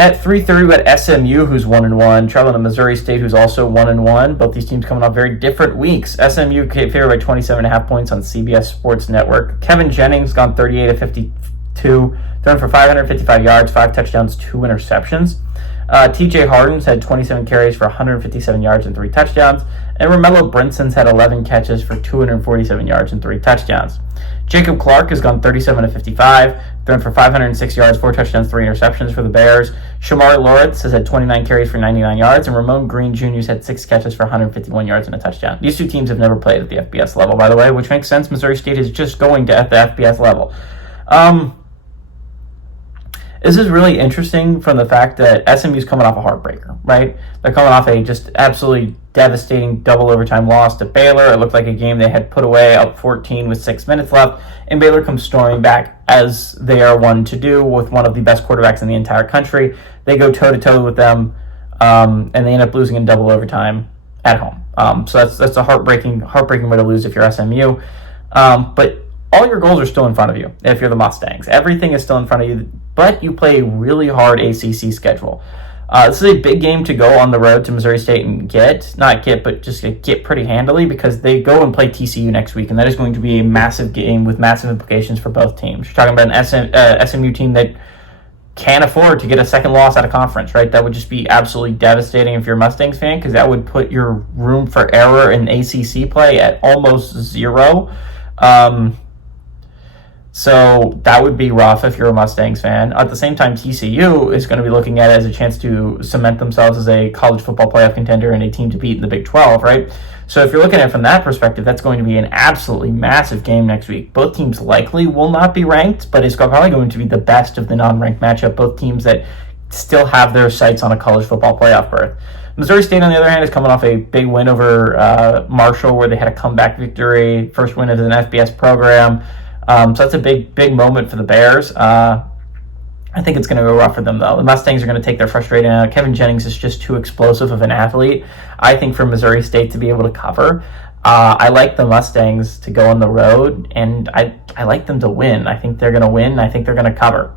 At 3:30, we got SMU, who's 1-1, traveling to Missouri State, who's also 1-1. Both these teams coming off very different weeks. SMU favored by 27.5 points on CBS Sports Network. Kevin Jennings gone 38 of 52, thrown for 555 yards, 5 touchdowns, 2 interceptions. TJ Harden's had 27 carries for 157 yards and 3 touchdowns. And Romello Brinson's had 11 catches for 247 yards and 3 touchdowns. Jacob Clark has gone 37 of 55, thrown for 506 yards, 4 touchdowns, 3 interceptions for the Bears. Shamari Lawrence has had 29 carries for 99 yards, and Ramon Green Jr. has had 6 catches for 151 yards and a touchdown. These two teams have never played at the FBS level, by the way, which makes sense. Missouri State is just going to at the FBS level. This is really interesting from the fact that SMU's coming off a heartbreaker, right? They're coming off a just absolutely devastating double overtime loss to Baylor. It looked like a game they had put away up 14 with 6 minutes left, and Baylor comes storming baback as they are one to do with one of the best quarterbacks in the entire country. They go toe-to-toe with them, and they end up losing in double overtime at home. So that's a heartbreaking way to lose if you're SMU. But all your goals are still in front of you if you're the Mustangs. Everything is still in front of you, but you play a really hard ACC schedule. This is a big game to go on the road to Missouri State and get pretty handily, because they go and play TCU next week, and that is going to be a massive game with massive implications for both teams. You're talking about an SMU team that can't afford to get a second loss at a conference, right? That would just be absolutely devastating if you're a Mustangs fan, because that would put your room for error in ACC play at almost 0. So that would be rough if you're a Mustangs fan. At the same time, TCU is going to be looking at it as a chance to cement themselves as a college football playoff contender and a team to beat in the Big 12, right? So if you're looking at it from that perspective, that's going to be an absolutely massive game next week. Both teams likely will not be ranked, but it's probably going to be the best of the non-ranked matchup. Both teams that still have their sights on a college football playoff berth. Missouri State, on the other hand, is coming off a big win over Marshall, where they had a comeback victory, first win as an FBS program. So that's a big moment for the Bears. I think it's going to go rough for them, though. The Mustangs are going to take their frustration out. Kevin Jennings is just too explosive of an athlete, I think, for Missouri State to be able to cover. I like the Mustangs to go on the road, and I like them to win. I think they're going to win. I think they're going to cover.